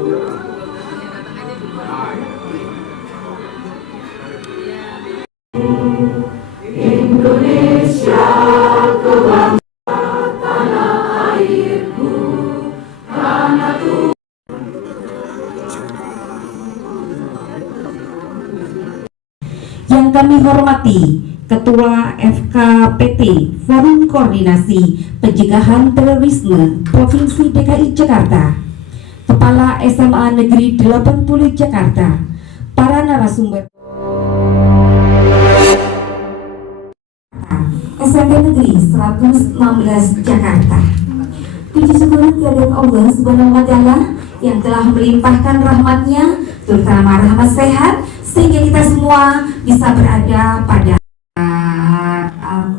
Indonesia kebangsaan tanah airku, tanah Tuhan. Yang kami hormati Ketua FKPT Forum Koordinasi Pencegahan Terorisme Provinsi DKI Jakarta, Kepala SMA Negeri 80 Jakarta, para narasumber SMP Negeri 116 Jakarta. Puji syukur kehadirat Allah Subhanahu wa Ta'ala yang telah melimpahkan rahmatnya, terutama rahmat sehat, sehingga kita semua bisa berada pada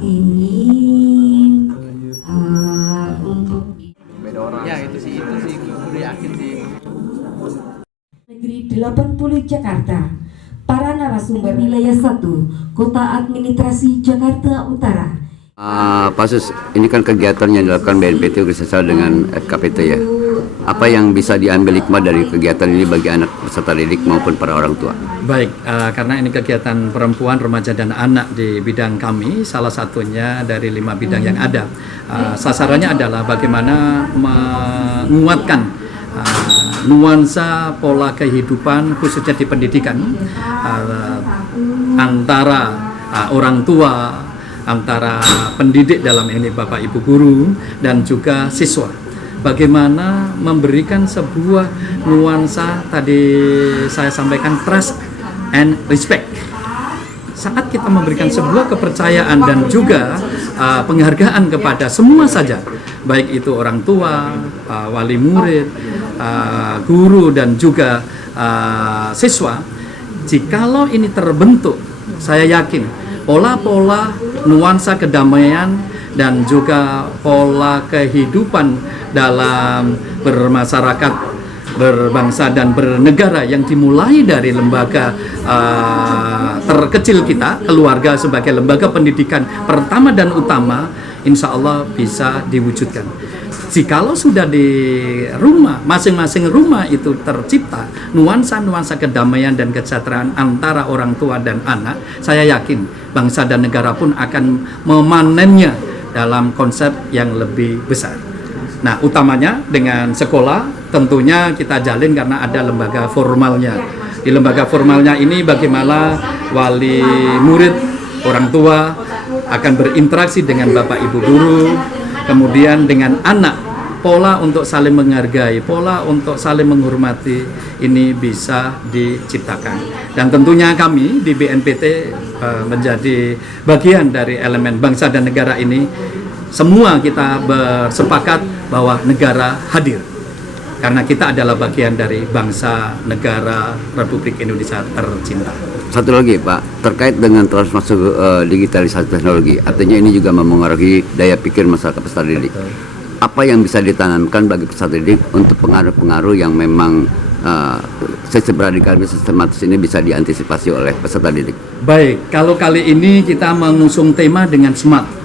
ini untuk ya itu sih gue yakin sih. Negeri 80 Jakarta, para narasumber wilayah 1 Kota Administrasi Jakarta Utara. Pak Sus, ini kan kegiatan yang dilakukan BNPT bersama dengan FKPT ya. Apa yang bisa diambil hikmah dari kegiatan ini bagi anak peserta didik maupun para orang tua? Baik, karena ini kegiatan perempuan, remaja, dan anak di bidang kami, salah satunya dari 5 bidang yang ada. Sasarannya adalah bagaimana menguatkan nuansa pola kehidupan khususnya di pendidikan antara orang tua, antara pendidik dalam ini Bapak Ibu guru dan juga siswa. Bagaimana memberikan sebuah nuansa tadi saya sampaikan trust and respect. Saat kita memberikan sebuah kepercayaan dan juga penghargaan kepada semua saja, baik itu orang tua, wali murid, guru dan juga siswa, jikalau ini terbentuk, saya yakin pola-pola nuansa kedamaian dan juga pola kehidupan dalam bermasyarakat, berbangsa dan bernegara yang dimulai dari lembaga terkecil kita, keluarga sebagai lembaga pendidikan pertama dan utama, insya Allah bisa diwujudkan. Jikalau sudah di rumah, masing-masing rumah itu tercipta nuansa-nuansa kedamaian dan kesejahteraan antara orang tua dan anak, saya yakin bangsa dan negara pun akan memanennya dalam konsep yang lebih besar. Nah, utamanya dengan sekolah tentunya kita jalin karena ada lembaga formalnya. Di lembaga formalnya ini bagaimana wali murid, orang tua akan berinteraksi dengan Bapak Ibu guru, kemudian dengan anak, pola untuk saling menghargai, pola untuk saling menghormati ini bisa diciptakan. Dan tentunya kami di BNPT menjadi bagian dari elemen bangsa dan negara ini. Semua kita bersepakat bahwa negara hadir karena kita adalah bagian dari bangsa negara Republik Indonesia tercinta. Satu lagi Pak, terkait dengan transformasi digitalisasi teknologi, artinya ini juga memengaruhi daya pikir masyarakat peserta didik. Apa yang bisa ditanamkan bagi peserta didik untuk pengaruh-pengaruh yang memang sistem radikalisme sistematis ini bisa diantisipasi oleh peserta didik? Baik, kalau kali ini kita mengusung tema dengan SMART.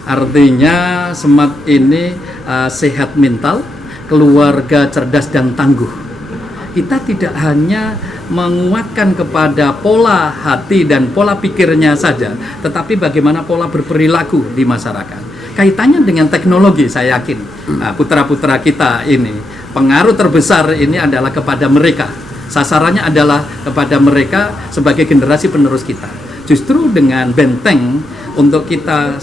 Artinya SMART ini sehat mental, keluarga cerdas dan tangguh. Kita tidak hanya menguatkan kepada pola hati dan pola pikirnya saja, tetapi bagaimana pola berperilaku di masyarakat. Kaitannya dengan teknologi, saya yakin putra-putra kita ini, pengaruh terbesar ini adalah kepada mereka. Sasarannya adalah kepada mereka sebagai generasi penerus kita. Justru dengan benteng untuk kita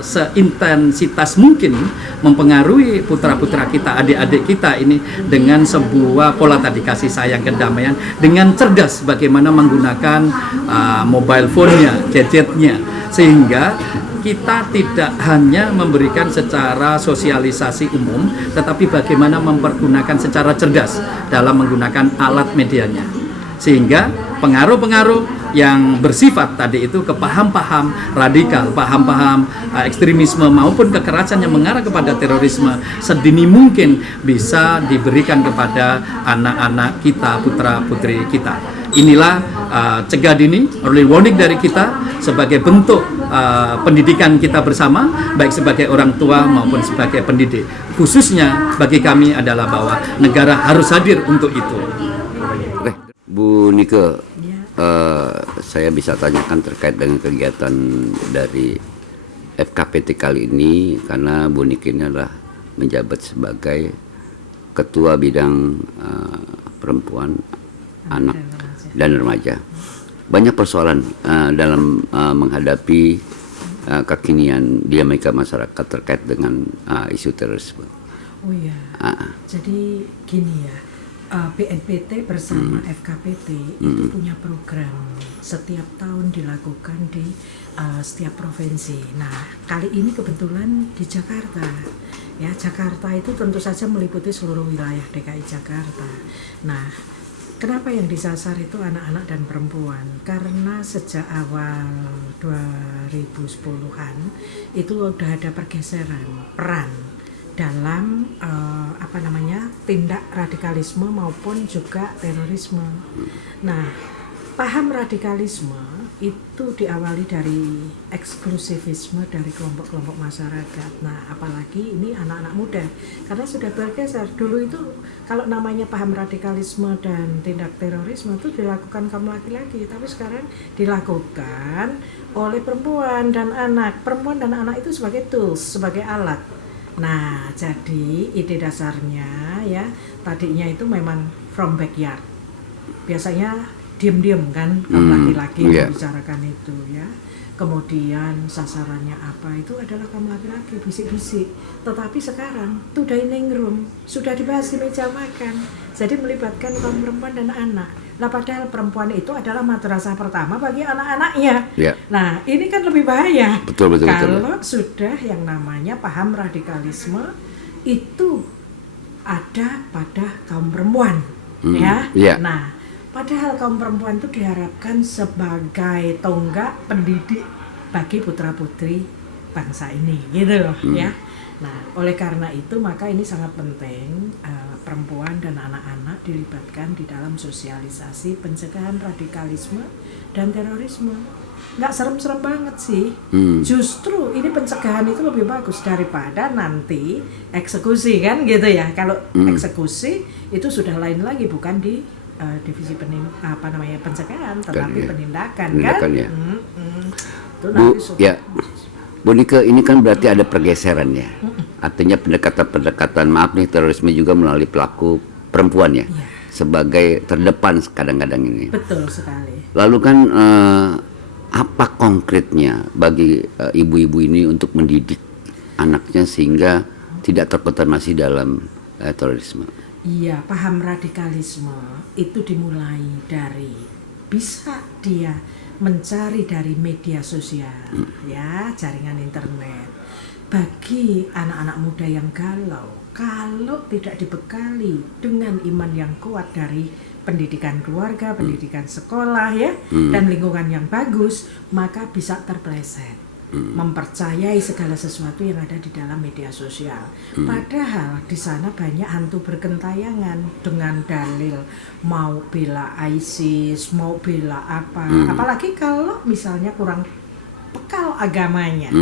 seintensitas mungkin mempengaruhi putra-putra kita, adik-adik kita ini dengan sebuah pola tadi kasih sayang, kedamaian, dengan cerdas bagaimana menggunakan mobile phone-nya, gadgetnya, sehingga kita tidak hanya memberikan secara sosialisasi umum, tetapi bagaimana mempergunakan secara cerdas dalam menggunakan alat medianya, sehingga pengaruh-pengaruh yang bersifat tadi itu ke paham-paham radikal, paham-paham ekstremisme maupun kekerasan yang mengarah kepada terorisme sedini mungkin bisa diberikan kepada anak-anak kita, putra-putri kita. Inilah cegah dini, early warning dari kita sebagai bentuk pendidikan kita bersama, baik sebagai orang tua maupun sebagai pendidik. Khususnya bagi kami adalah bahwa negara harus hadir untuk itu. Oke, Bu Nike, saya bisa tanyakan terkait dengan kegiatan dari FKPT kali ini, karena Bu Nike ini adalah menjabat sebagai Ketua Bidang Perempuan, Anak, dan Remaja. Banyak persoalan dalam menghadapi kekinian dinamika masyarakat terkait dengan isu terorisme. Oh iya, jadi gini ya, BNPT bersama FKPT itu punya program setiap tahun dilakukan di setiap provinsi. Nah, kali ini kebetulan di Jakarta. Ya, Jakarta itu tentu saja meliputi seluruh wilayah DKI Jakarta. Nah, kenapa yang disasar itu anak-anak dan perempuan? Karena sejak awal 2010-an itu udah ada pergeseran peran dalam tindak radikalisme maupun juga terorisme. Nah, paham radikalisme itu diawali dari eksklusivisme dari kelompok-kelompok masyarakat. Nah, apalagi ini anak-anak muda, karena sudah bergeser. Dulu itu kalau namanya paham radikalisme dan tindak terorisme itu dilakukan kaum laki-laki, tapi sekarang dilakukan oleh perempuan dan anak. Perempuan dan anak itu sebagai tools, sebagai alat. Nah, jadi ide dasarnya ya, tadinya itu memang from backyard. Biasanya diam-diam kan kaum laki-laki membicarakan itu ya. Kemudian sasarannya apa, itu adalah kaum laki-laki, bisik-bisik. Tetapi sekarang to dining room, sudah dibahas di meja makan. Jadi melibatkan kaum perempuan dan anak. Nah, padahal perempuan itu adalah madrasah pertama bagi anak-anaknya. Nah, ini kan lebih bahaya. Betul. Kalau sudah yang namanya paham radikalisme itu ada pada kaum perempuan, ya. Nah, padahal kaum perempuan itu diharapkan sebagai tonggak pendidik bagi putra-putri bangsa ini, gitu loh, ya. Nah, oleh karena itu maka ini sangat penting perempuan dan anak-anak dilibatkan di dalam sosialisasi pencegahan radikalisme dan terorisme. Nggak serem-serem banget sih. Justru ini pencegahan itu lebih bagus daripada nanti eksekusi kan, gitu ya. Kalau eksekusi itu sudah lain lagi, bukan di divisi pencegahan, tetapi penindakan kan. Ya. Bu Nike, ini kan berarti ada pergeseran ya. Artinya pendekatan maaf nih, terorisme juga melalui pelaku perempuan ya. Sebagai terdepan kadang-kadang ini. Betul sekali. Lalu kan apa konkretnya bagi ibu-ibu ini untuk mendidik anaknya sehingga tidak terkontaminasi dalam terorisme? Iya, paham radikalisme itu dimulai dari bisa dia mencari dari media sosial, ya, jaringan internet. Bagi anak-anak muda yang galau, kalau tidak dibekali dengan iman yang kuat dari pendidikan keluarga, pendidikan sekolah ya, dan lingkungan yang bagus, maka bisa terpleset. Mempercayai segala sesuatu yang ada di dalam media sosial. Padahal di sana banyak hantu bergentayangan dengan dalil mau bela ISIS, mau bela apa. Apalagi kalau misalnya kurang bekal agamanya.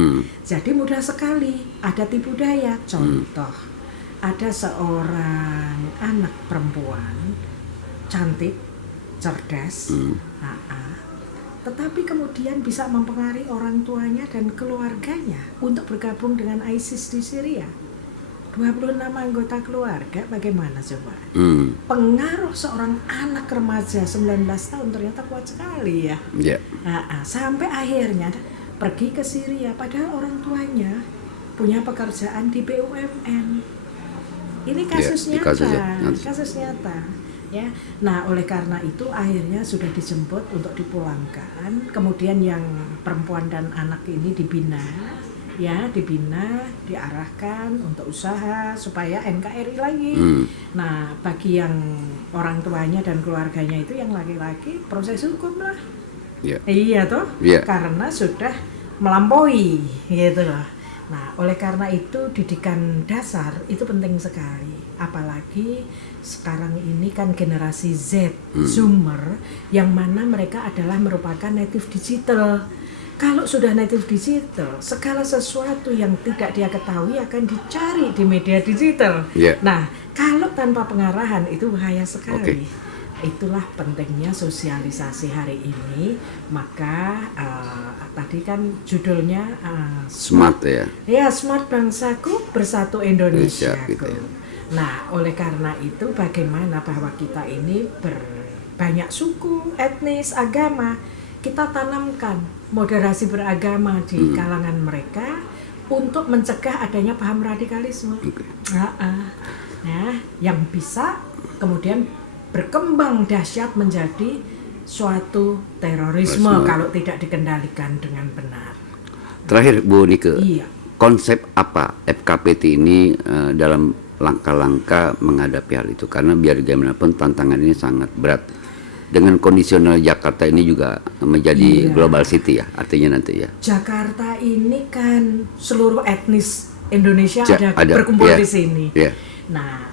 Jadi mudah sekali ada tipu daya. Contoh, ada seorang anak perempuan cantik, cerdas, tetapi kemudian bisa mempengaruhi orang tuanya dan keluarganya untuk bergabung dengan ISIS di Syria. 26 anggota keluarga, bagaimana coba? Pengaruh seorang anak remaja 19 tahun ternyata kuat sekali ya. Sampai akhirnya pergi ke Syria, padahal orang tuanya punya pekerjaan di BUMN. Ini kasus nyata. Ya, nah oleh karena itu akhirnya sudah dijemput untuk dipulangkan. Kemudian yang perempuan dan anak ini dibina, diarahkan untuk usaha supaya NKRI lagi. Nah, bagi yang orang tuanya dan keluarganya itu yang laki-laki proses hukum lah. Iya toh, karena sudah melampaui gitu loh. Nah, oleh karena itu didikan dasar itu penting sekali. Apalagi sekarang ini kan generasi Z, Zoomer, yang mana mereka adalah merupakan native digital. Kalau sudah native digital, segala sesuatu yang tidak dia ketahui akan dicari di media digital. Yeah. Nah, kalau tanpa pengarahan itu bahaya sekali. Oke. Itulah pentingnya sosialisasi hari ini. Maka tadi kan judulnya Smart ya. Ya, Smart Bangsaku Bersatu Indonesiaku. Gitu ya. Nah, oleh karena itu bagaimana bahwa kita ini banyak suku, etnis, agama, kita tanamkan moderasi beragama di kalangan mereka untuk mencegah adanya paham radikalisme. Nah, yang bisa kemudian berkembang dahsyat menjadi suatu terorisme kalau tidak dikendalikan dengan benar. Terakhir Bu Nike, Iya. konsep apa FKPT ini dalam langkah-langkah menghadapi hal itu? Karena biar bagaimanapun tantangan ini sangat berat. Dengan kondisional Jakarta ini juga menjadi global city ya, artinya nanti ya. Jakarta ini kan seluruh etnis Indonesia ada ya, berkumpul di sini. ya. Nah,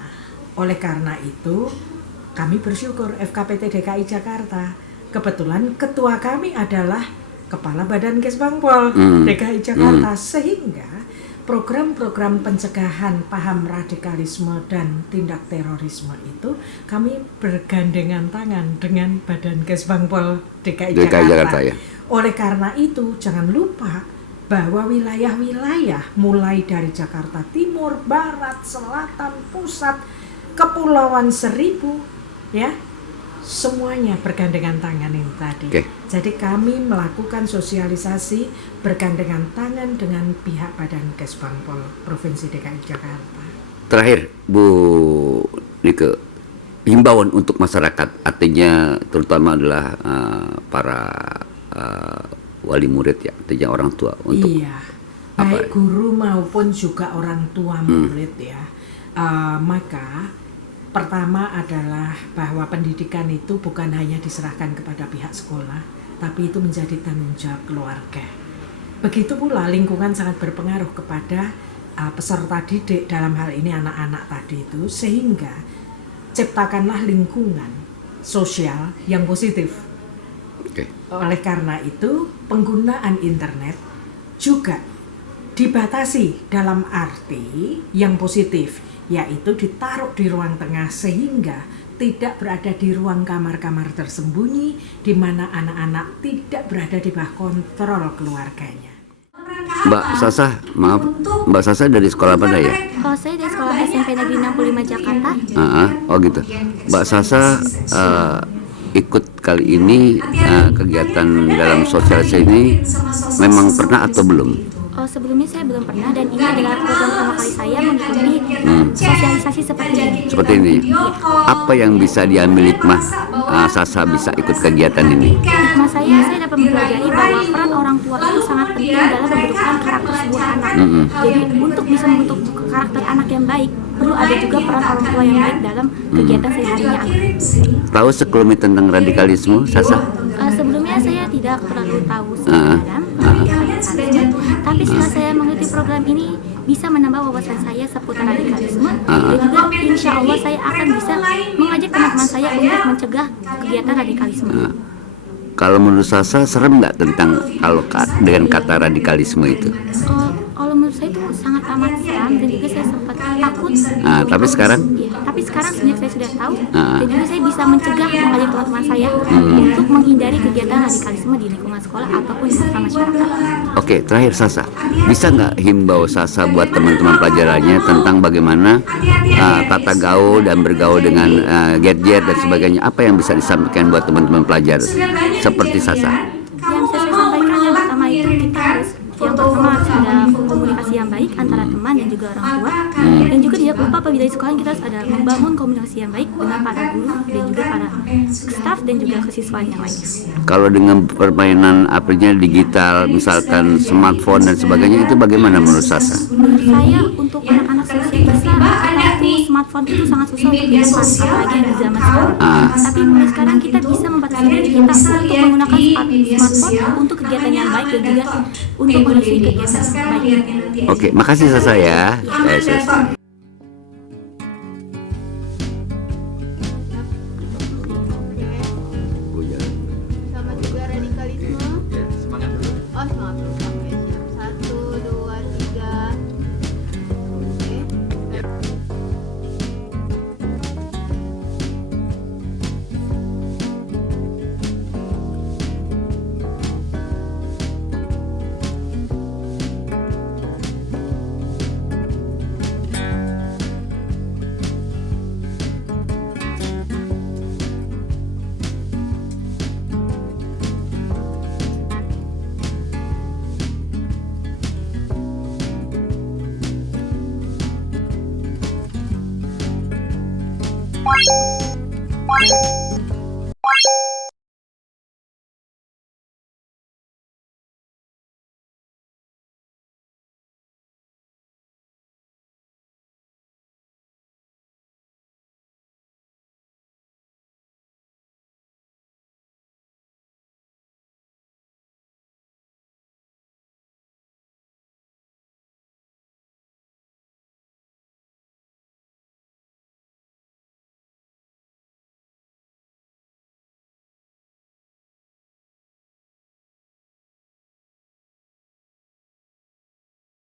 oleh karena itu kami bersyukur FKPT DKI Jakarta. Kebetulan ketua kami adalah Kepala Badan Kesbangpol DKI Jakarta, sehingga program-program pencegahan paham radikalisme dan tindak terorisme itu kami bergandengan tangan dengan Badan Kesbangpol DKI Jakarta. Ya. Oleh karena itu jangan lupa bahwa wilayah-wilayah mulai dari Jakarta Timur, Barat, Selatan, Pusat, Kepulauan Seribu, ya, semuanya bergandengan tangan ini tadi. Okay. Jadi kami melakukan sosialisasi bergandengan tangan dengan pihak Badan Kesbangpol Provinsi DKI Jakarta. Terakhir Bu Nike, himbauan untuk masyarakat, artinya terutama adalah para wali murid ya, artinya orang tua untuk baik guru maupun juga orang tua murid ya. Maka pertama adalah bahwa pendidikan itu bukan hanya diserahkan kepada pihak sekolah, tapi itu menjadi tanggung jawab keluarga. Begitu pula lingkungan sangat berpengaruh kepada peserta didik, dalam hal ini anak-anak tadi itu, sehingga ciptakanlah lingkungan sosial yang positif. Oleh karena itu penggunaan internet juga dibatasi dalam arti yang positif, yaitu ditaruh di ruang tengah sehingga tidak berada di ruang kamar-kamar tersembunyi di mana anak-anak tidak berada di bawah kontrol keluarganya. Mbak Sasa, maaf, Mbak Sasa dari sekolah mana ya? Oh, saya dari sekolah SMP Negeri 65 Jakarta. Oh gitu. Mbak Sasa ikut kali ini kegiatan dalam sosialisasi ini memang pernah atau belum? Oh, sebelumnya saya belum pernah, dan ini adalah program pertama kali saya mengikuti sosialisasi seperti ini. Seperti ini. Apa yang bisa diambil hikmah Sasa bisa ikut kegiatan ini? Hikmah saya dapat mempelajari bahwa peran orang tua itu sangat penting dalam pembentukan karakter sebuah anak. Jadi untuk bisa membentuk karakter anak yang baik, perlu ada juga peran orang tua yang baik dalam kegiatan sehari-harinya anak. Tahu sekelumit tentang radikalisme, Sasa? Sebelumnya saya tidak terlalu tahu sebenarnya radikalisme, tapi setelah saya mengikuti program ini bisa menambah wawasan saya seputar radikalisme, dan juga insya Allah saya akan bisa mengajak teman-teman saya untuk mencegah kegiatan radikalisme. Kalau menurut Sasa serem nggak tentang dengan kata radikalisme itu? Kalau menurut saya itu sangat amat seram, dan juga saya sempat takut. Tapi sekarang? Ya, tapi sekarang sejak saya sudah tahu, dan juga saya bisa mencegah mengajak teman-teman saya untuk menghindari kegiatan radikalisme di lingkungan sekolah ataupun di lingkungan masyarakat. Oke, terakhir Sasa, bisa nggak himbau Sasa buat teman-teman pelajarannya tentang bagaimana tata gaul dan bergaul dengan gadget dan sebagainya? Apa yang bisa disampaikan buat teman-teman pelajar seperti Sasa? Yang saya sampaikan yang pertama itu kita harus ada komunikasi yang baik antara teman dan juga orang tua, dan juga tidak lupa apabila di sekolah kita harus ada membangun komunikasi yang baik dengan para guru dan juga para staf dan juga kesiswaan yang lainnya. Kalau dengan permainan apanya digital, misalkan smartphone dan sebagainya, itu bagaimana menurut Sasa? Menurut saya untuk anak-anak seusia kita, apalagi smartphone itu sangat susah untuk dilepas, apalagi di zaman sekarang. Tapi mulai sekarang kita bisa membatasi diri kita untuk menggunakan smartphone untuk kegiatan yang baik dan juga untuk mengisi kegiatan baik. Oke, makasih Sasa ya. Sama juga radikalisme. Semangat dulu. Oh, Thank you.